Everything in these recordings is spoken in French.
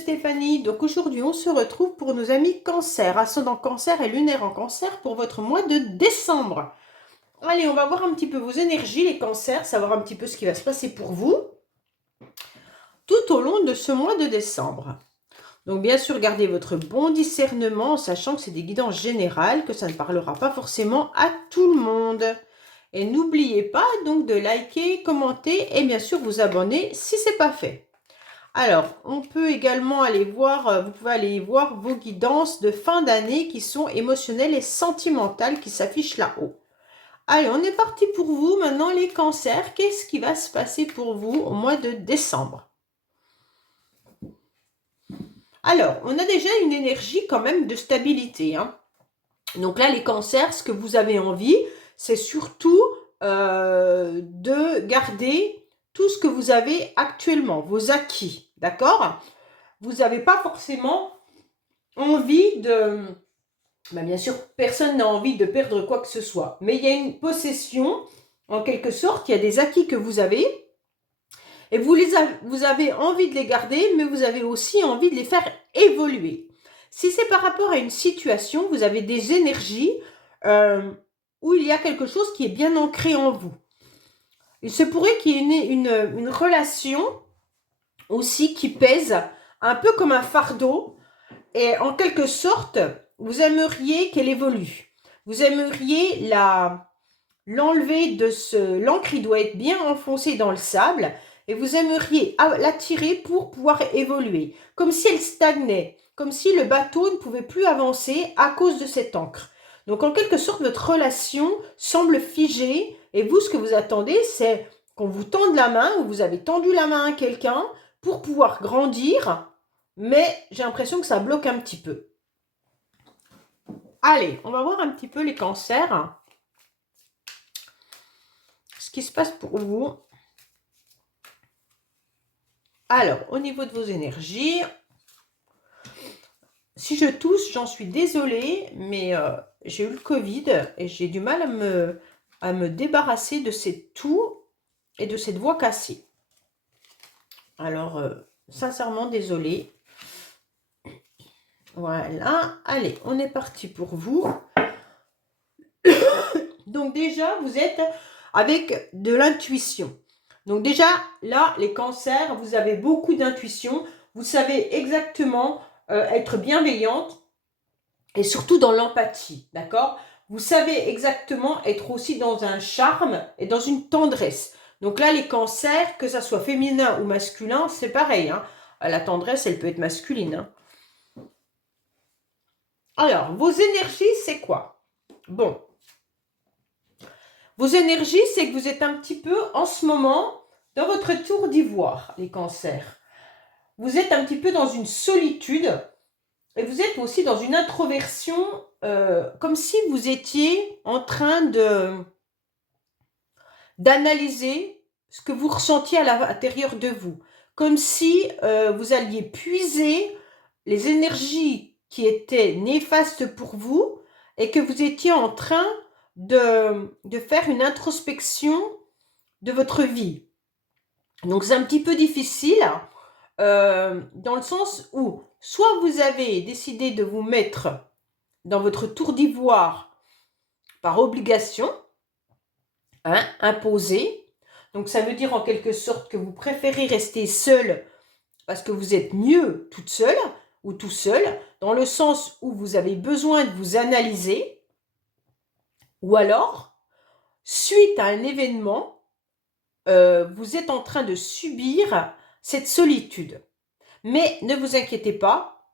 Stéphanie. Donc aujourd'hui, on se retrouve pour nos amis Cancer, ascendant Cancer et lunaire en Cancer pour votre mois de décembre. Allez, on va voir un petit peu vos énergies, les Cancers, savoir un petit peu ce qui va se passer pour vous tout au long de ce mois de décembre. Donc bien sûr, gardez votre bon discernement en sachant que c'est des guidances générales, que ça ne parlera pas forcément à tout le monde. Et n'oubliez pas donc de liker, commenter et bien sûr vous abonner si ce n'est pas fait. Alors, on peut également aller voir, vous pouvez aller voir vos guidances de fin d'année qui sont émotionnelles et sentimentales qui s'affichent là-haut. Allez, on est parti pour vous. Maintenant, les cancers, qu'est-ce qui va se passer pour vous au mois de décembre? Alors, on a déjà une énergie quand même de stabilité, hein. Donc là, les cancers, ce que vous avez envie, c'est surtout de garder tout ce que vous avez actuellement, vos acquis, d'accord? Vous n'avez pas forcément envie de... bien sûr, personne n'a envie de perdre quoi que ce soit. Mais il y a une possession, en quelque sorte, il y a des acquis que vous avez. Et vous avez envie de les garder, mais vous avez aussi envie de les faire évoluer. Si c'est par rapport à une situation, vous avez des énergies où il y a quelque chose qui est bien ancré en vous. Il se pourrait qu'il y ait une relation aussi qui pèse un peu comme un fardeau. Et en quelque sorte, vous aimeriez qu'elle évolue. Vous aimeriez l'enlever de l'encre, il doit être bien enfoncé dans le sable. Et vous aimeriez l'attirer pour pouvoir évoluer. Comme si elle stagnait. Comme si le bateau ne pouvait plus avancer à cause de cette encre. Donc en quelque sorte, votre relation semble figée. Et vous, ce que vous attendez, c'est qu'on vous tende la main, ou vous avez tendu la main à quelqu'un pour pouvoir grandir. Mais j'ai l'impression que ça bloque un petit peu. Allez, on va voir un petit peu les cancers. Ce qui se passe pour vous. Alors, au niveau de vos énergies, si je tousse, j'en suis désolée, mais j'ai eu le Covid et j'ai du mal à me débarrasser de ces toux et de cette voix cassée. Alors, sincèrement, désolée. Voilà, allez, on est parti pour vous. Donc déjà, vous êtes avec de l'intuition. Donc déjà, là, les cancers, vous avez beaucoup d'intuition. Vous savez exactement être bienveillante et surtout dans l'empathie, d'accord? Vous savez exactement être aussi dans un charme et dans une tendresse. Donc là, les cancers, que ça soit féminin ou masculin, c'est pareil, hein. La tendresse, elle peut être masculine, hein. Alors, vos énergies, c'est quoi? Bon. Vos énergies, c'est que vous êtes un petit peu en ce moment dans votre tour d'ivoire, les cancers. Vous êtes un petit peu dans une solitude et vous êtes aussi dans une introversion, comme si vous étiez en train d'analyser ce que vous ressentiez à l'intérieur de vous. Comme si vous alliez puiser les énergies qui étaient néfastes pour vous et que vous étiez en train de faire une introspection de votre vie. Donc c'est un petit peu difficile dans le sens où soit vous avez décidé de vous mettre dans votre tour d'ivoire par obligation, hein, imposée. Donc ça veut dire en quelque sorte que vous préférez rester seul parce que vous êtes mieux toute seule ou tout seul, dans le sens où vous avez besoin de vous analyser, ou alors, suite à un événement, vous êtes en train de subir cette solitude. Mais ne vous inquiétez pas,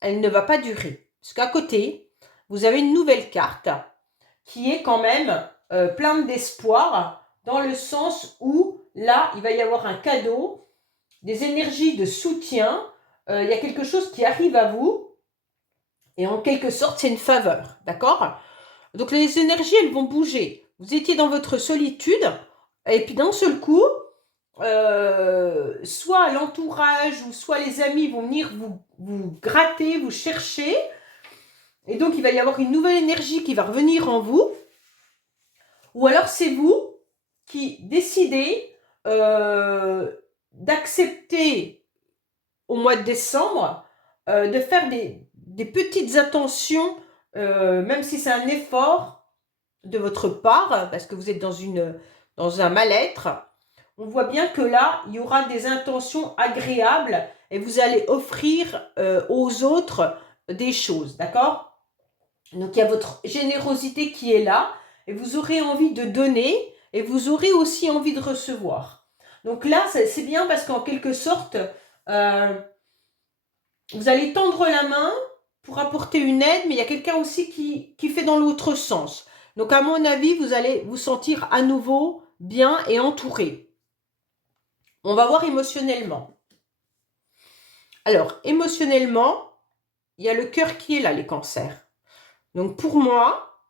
elle ne va pas durer. Parce qu'à côté, vous avez une nouvelle carte qui est quand même pleine d'espoir, dans le sens où là, il va y avoir un cadeau, des énergies de soutien, il y a quelque chose qui arrive à vous, et en quelque sorte, c'est une faveur, d'accord? Donc les énergies, elles vont bouger. Vous étiez dans votre solitude, et puis d'un seul coup, soit l'entourage ou soit les amis vont venir vous gratter, vous chercher, et donc il va y avoir une nouvelle énergie qui va revenir en vous, ou alors c'est vous qui décidez d'accepter au mois de décembre, de faire des petites attentions, même si c'est un effort de votre part, parce que vous êtes dans un mal-être. On voit bien que là, il y aura des intentions agréables et vous allez offrir aux autres des choses, d'accord? Donc, il y a votre générosité qui est là et vous aurez envie de donner et vous aurez aussi envie de recevoir. Donc là, c'est bien parce qu'en quelque sorte, euh, vous allez tendre la main pour apporter une aide, mais il y a quelqu'un aussi qui fait dans l'autre sens. Donc, à mon avis, vous allez vous sentir à nouveau bien et entouré. On va voir émotionnellement. Alors, émotionnellement, il y a le cœur qui est là, les cancers. Donc, pour moi,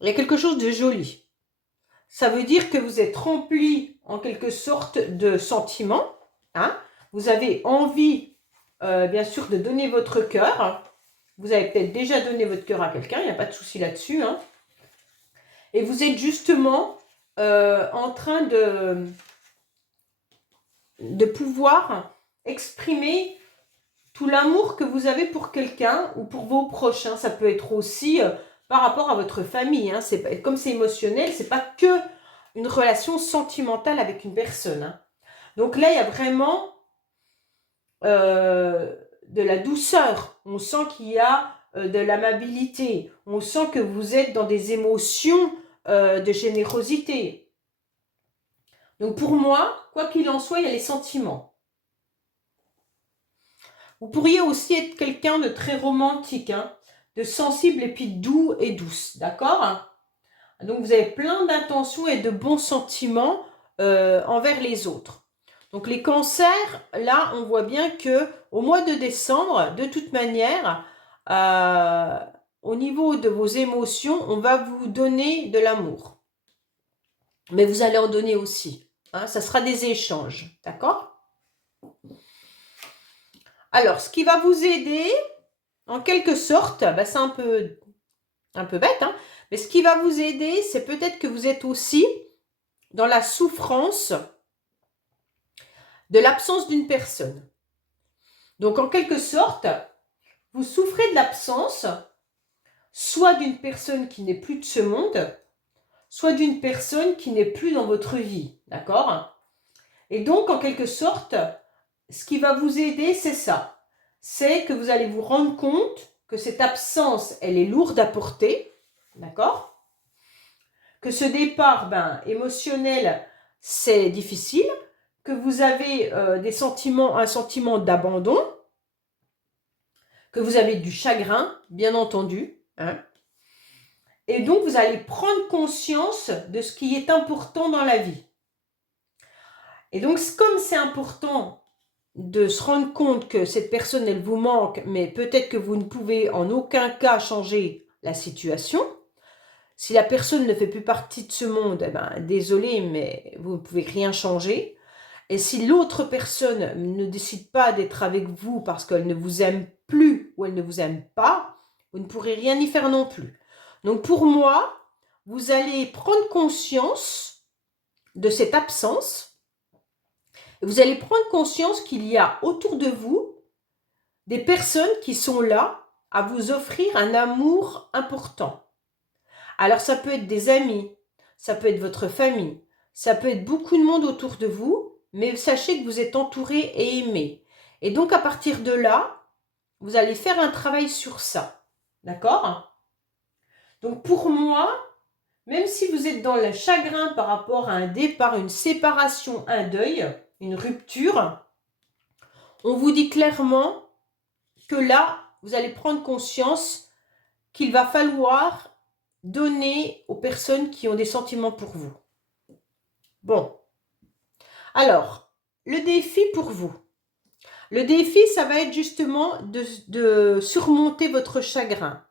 il y a quelque chose de joli. Ça veut dire que vous êtes rempli, en quelque sorte, de sentiments. Hein. Vous avez envie, bien sûr, de donner votre cœur. Vous avez peut-être déjà donné votre cœur à quelqu'un, il n'y a pas de souci là-dessus. Hein. Et vous êtes justement en train de pouvoir exprimer tout l'amour que vous avez pour quelqu'un ou pour vos proches. Ça peut être aussi par rapport à votre famille. Hein. Comme c'est émotionnel, c'est pas que une relation sentimentale avec une personne. Hein. Donc là, il y a vraiment de la douceur. On sent qu'il y a de l'amabilité. On sent que vous êtes dans des émotions de générosité. Donc pour moi, quoi qu'il en soit, il y a les sentiments. Vous pourriez aussi être quelqu'un de très romantique, hein, de sensible et puis doux et douce, d'accord? Donc vous avez plein d'intentions et de bons sentiments envers les autres. Donc les cancers, là, on voit bien que au mois de décembre, de toute manière, au niveau de vos émotions, on va vous donner de l'amour. Mais vous allez en donner aussi. Hein, ça sera des échanges, d'accord? Alors, ce qui va vous aider, en quelque sorte, c'est un peu bête, hein, mais ce qui va vous aider, c'est peut-être que vous êtes aussi dans la souffrance de l'absence d'une personne. Donc, en quelque sorte, vous souffrez de l'absence, soit d'une personne qui n'est plus de ce monde, soit d'une personne qui n'est plus dans votre vie, d'accord? Et donc, en quelque sorte, ce qui va vous aider, c'est ça. C'est que vous allez vous rendre compte que cette absence, elle est lourde à porter, d'accord? Que ce départ émotionnel, c'est difficile, que vous avez un sentiment d'abandon, que vous avez du chagrin, bien entendu. Hein. Et donc, vous allez prendre conscience de ce qui est important dans la vie. Et donc, comme c'est important de se rendre compte que cette personne, elle vous manque, mais peut-être que vous ne pouvez en aucun cas changer la situation. Si la personne ne fait plus partie de ce monde, désolé, mais vous ne pouvez rien changer. Et si l'autre personne ne décide pas d'être avec vous parce qu'elle ne vous aime plus ou elle ne vous aime pas, vous ne pourrez rien y faire non plus. Donc pour moi, vous allez prendre conscience de cette absence. Vous allez prendre conscience qu'il y a autour de vous des personnes qui sont là à vous offrir un amour important. Alors ça peut être des amis, ça peut être votre famille, ça peut être beaucoup de monde autour de vous, mais sachez que vous êtes entouré et aimé. Et donc à partir de là, vous allez faire un travail sur ça. D'accord? Donc pour moi, même si vous êtes dans le chagrin par rapport à un départ, une séparation, un deuil, une rupture, on vous dit clairement que là, vous allez prendre conscience qu'il va falloir donner aux personnes qui ont des sentiments pour vous. Bon. Alors, le défi pour vous. Le défi, ça va être justement de surmonter votre chagrin,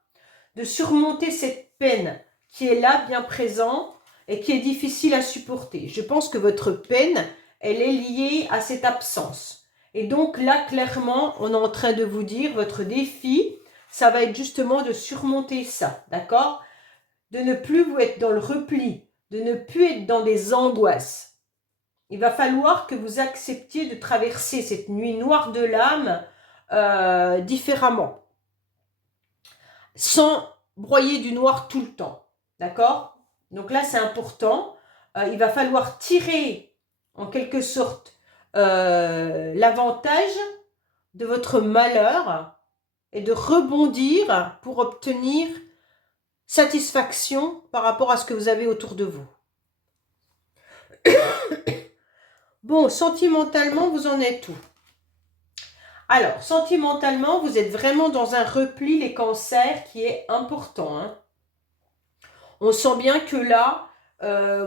de surmonter cette peine qui est là, bien présente, et qui est difficile à supporter. Je pense que votre peine, elle est liée à cette absence. Et donc là, clairement, on est en train de vous dire, votre défi, ça va être justement de surmonter ça, d'accord? De ne plus vous être dans le repli, de ne plus être dans des angoisses. il va falloir que vous acceptiez de traverser cette nuit noire de l'âme différemment, sans broyer du noir tout le temps, d'accord? Donc là, c'est important. Il va falloir tirer, en quelque sorte, l'avantage de votre malheur et de rebondir pour obtenir satisfaction par rapport à ce que vous avez autour de vous. Bon, sentimentalement, vous en êtes où? Alors, sentimentalement, vous êtes vraiment dans un repli, les cancers, qui est important, hein. On sent bien que là,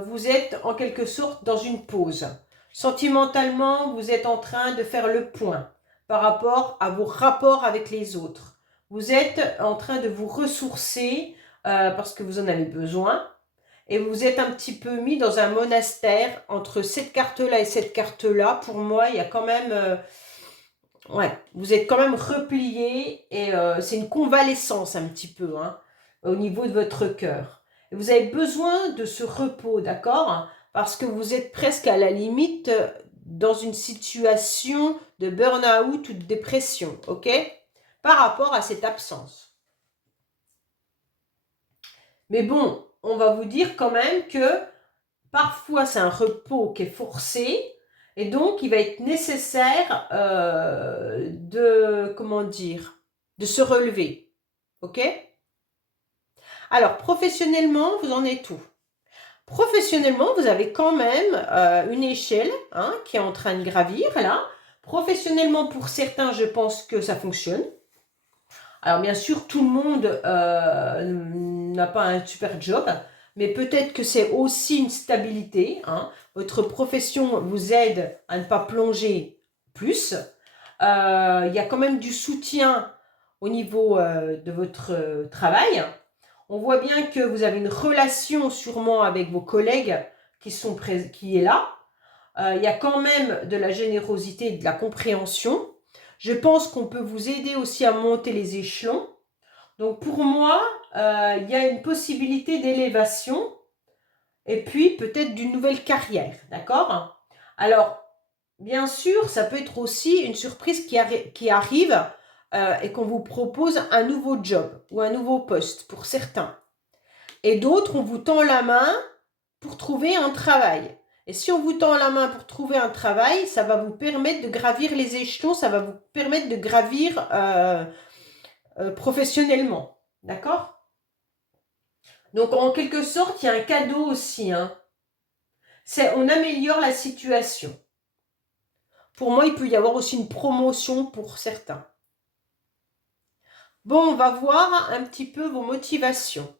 vous êtes en quelque sorte dans une pause. Sentimentalement, vous êtes en train de faire le point par rapport à vos rapports avec les autres. Vous êtes en train de vous ressourcer parce que vous en avez besoin. Et vous êtes un petit peu mis dans un monastère entre cette carte-là et cette carte-là. Pour moi, il y a quand même... ouais, vous êtes quand même replié et c'est une convalescence un petit peu, hein, au niveau de votre cœur. Et vous avez besoin de ce repos, d'accord? Parce que vous êtes presque à la limite dans une situation de burn-out ou de dépression, ok? Par rapport à cette absence. Mais bon, on va vous dire quand même que parfois c'est un repos qui est forcé et donc il va être nécessaire comment dire, de se relever, ok? Alors professionnellement, vous en êtes où? Professionnellement, vous avez quand même une échelle, hein, qui est en train de gravir là. Professionnellement, pour certains, je pense que ça fonctionne. Alors bien sûr, tout le monde n'a pas un super job, mais peut-être que c'est aussi une stabilité, hein. Votre profession vous aide à ne pas plonger plus. Il y a quand même du soutien au niveau de votre travail. On voit bien que vous avez une relation sûrement avec vos collègues qui est là. Il y a quand même de la générosité et de la compréhension. Je pense qu'on peut vous aider aussi à monter les échelons. Donc pour moi, il y a une possibilité d'élévation et puis peut-être d'une nouvelle carrière, d'accord? Alors, bien sûr, ça peut être aussi une surprise qui arrive et qu'on vous propose un nouveau job ou un nouveau poste pour certains. Et d'autres, on vous tend la main pour trouver un travail. Et si on vous tend la main pour trouver un travail, ça va vous permettre de gravir les échelons, ça va vous permettre de gravir professionnellement. D'accord? Donc, en quelque sorte, il y a un cadeau aussi, hein. On améliore la situation. Pour moi, il peut y avoir aussi une promotion pour certains. Bon, on va voir un petit peu vos motivations.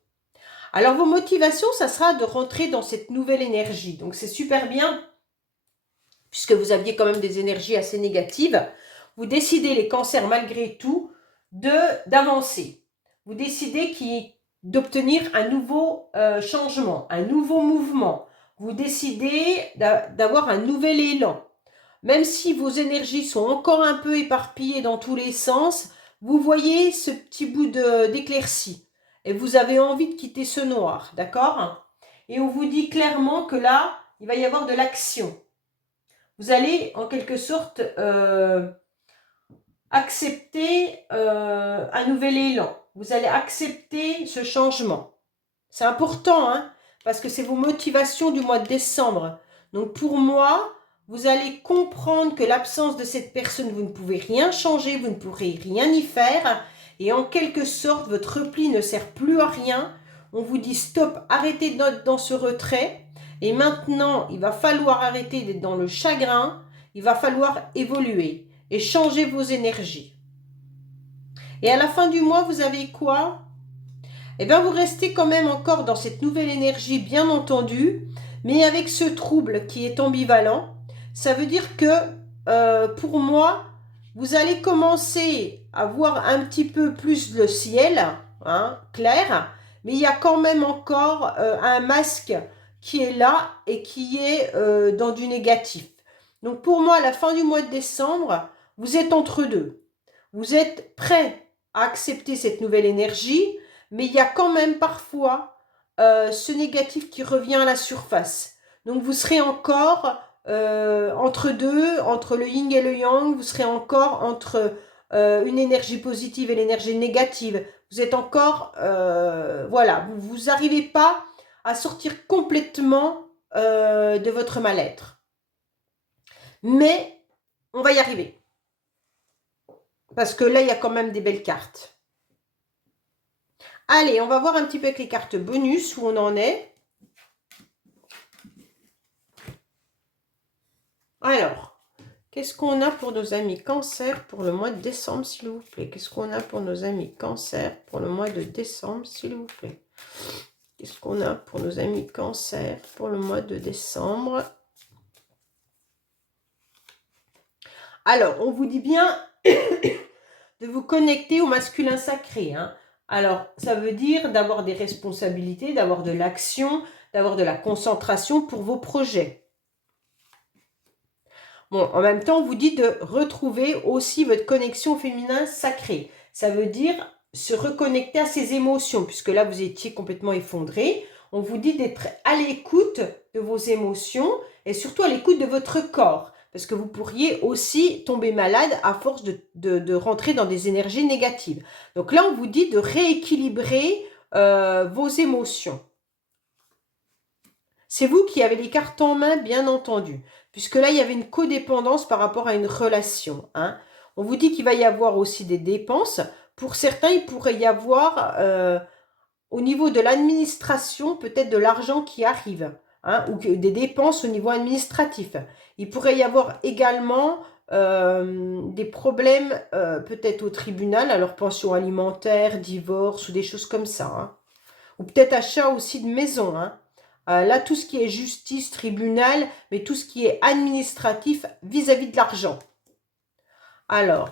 Alors, vos motivations, ça sera de rentrer dans cette nouvelle énergie. Donc, c'est super bien, puisque vous aviez quand même des énergies assez négatives. Vous décidez, les cancers, malgré tout, d'avancer. Vous décidez d'obtenir un nouveau changement, un nouveau mouvement. Vous décidez d'avoir un nouvel élan. Même si vos énergies sont encore un peu éparpillées dans tous les sens, vous voyez ce petit bout d'éclaircie. Et vous avez envie de quitter ce noir, d'accord? Et on vous dit clairement que là, il va y avoir de l'action. Vous allez, en quelque sorte, accepter un nouvel élan. Vous allez accepter ce changement. C'est important, hein, parce que c'est vos motivations du mois de décembre. Donc pour moi, vous allez comprendre que l'absence de cette personne, vous ne pouvez rien changer, vous ne pourrez rien y faire. Et en quelque sorte, votre repli ne sert plus à rien. On vous dit stop, arrêtez d'être dans ce retrait. Et maintenant, il va falloir arrêter d'être dans le chagrin. Il va falloir évoluer et changer vos énergies. Et à la fin du mois, vous avez quoi? Eh bien, vous restez quand même encore dans cette nouvelle énergie, bien entendu, mais avec ce trouble qui est ambivalent. Ça veut dire que, pour moi, vous allez commencer à voir un petit peu plus le ciel, hein, clair, mais il y a quand même encore un masque qui est là et qui est dans du négatif. Donc pour moi, à la fin du mois de décembre, vous êtes entre deux. Vous êtes prêt à accepter cette nouvelle énergie, mais il y a quand même parfois ce négatif qui revient à la surface. Donc vous serez encore entre deux, entre le yin et le yang, vous serez encore entre une énergie positive et l'énergie négative. Vous êtes encore, voilà, vous n'arrivez pas à sortir complètement de votre mal-être. Mais on va y arriver. Parce que là, il y a quand même des belles cartes. Allez, on va voir un petit peu avec les cartes bonus où on en est. Alors, qu'est-ce qu'on a pour nos amis Cancer pour le mois de décembre, s'il vous plaît? Qu'est-ce qu'on a pour nos amis Cancer pour le mois de décembre, s'il vous plaît? Qu'est-ce qu'on a pour nos amis Cancer pour le mois de décembre? Alors, on vous dit bien de vous connecter au masculin sacré. Hein. Alors, ça veut dire d'avoir des responsabilités, d'avoir de l'action, d'avoir de la concentration pour vos projets. Bon, en même temps, on vous dit de retrouver aussi votre connexion au féminin sacré. Ça veut dire se reconnecter à ses émotions, puisque là, vous étiez complètement effondré. On vous dit d'être à l'écoute de vos émotions et surtout à l'écoute de votre corps. Parce que vous pourriez aussi tomber malade à force de rentrer dans des énergies négatives. Donc là, on vous dit de rééquilibrer vos émotions. C'est vous qui avez les cartes en main, bien entendu. Puisque là, il y avait une codépendance par rapport à une relation. Hein. On vous dit qu'il va y avoir aussi des dépenses. Pour certains, il pourrait y avoir, au niveau de l'administration, peut-être de l'argent qui arrive. Hein, ou des dépenses au niveau administratif. Il pourrait y avoir également des problèmes peut-être au tribunal, alors pension alimentaire, divorce ou des choses comme ça. Hein. Ou peut-être achat aussi de maison. Hein. Là, tout ce qui est justice, tribunal, mais tout ce qui est administratif vis-à-vis de l'argent. Alors,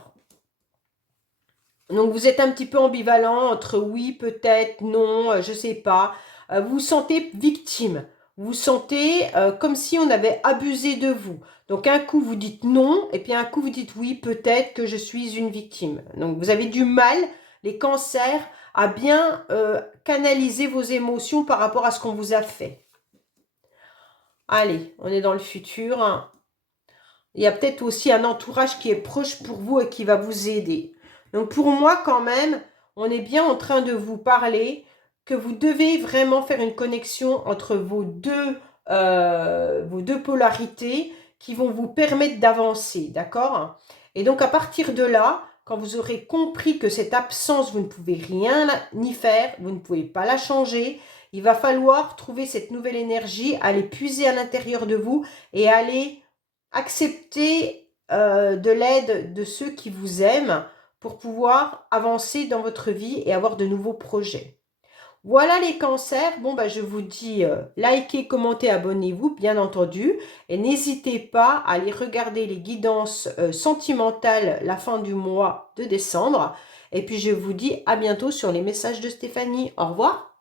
donc vous êtes un petit peu ambivalent entre oui, peut-être, non, je ne sais pas. Vous vous sentez victime. Vous vous sentez comme si on avait abusé de vous. Donc un coup vous dites non, et puis un coup vous dites oui, peut-être que je suis une victime. Donc vous avez du mal, les cancers, à bien canaliser vos émotions par rapport à ce qu'on vous a fait. Allez, on est dans le futur. Hein. Il y a peut-être aussi un entourage qui est proche pour vous et qui va vous aider. Donc pour moi quand même, on est bien en train de vous parler que vous devez vraiment faire une connexion entre vos deux polarités qui vont vous permettre d'avancer, d'accord? Et donc à partir de là, quand vous aurez compris que cette absence, vous ne pouvez rien ni faire, vous ne pouvez pas la changer, il va falloir trouver cette nouvelle énergie, aller puiser à l'intérieur de vous et aller accepter de l'aide de ceux qui vous aiment pour pouvoir avancer dans votre vie et avoir de nouveaux projets. Voilà les cancers. Bon, bah, je vous dis likez, commentez, abonnez-vous, bien entendu. Et n'hésitez pas à aller regarder les guidances sentimentales la fin du mois de décembre. Et puis, je vous dis à bientôt sur les messages de Stéphanie. Au revoir.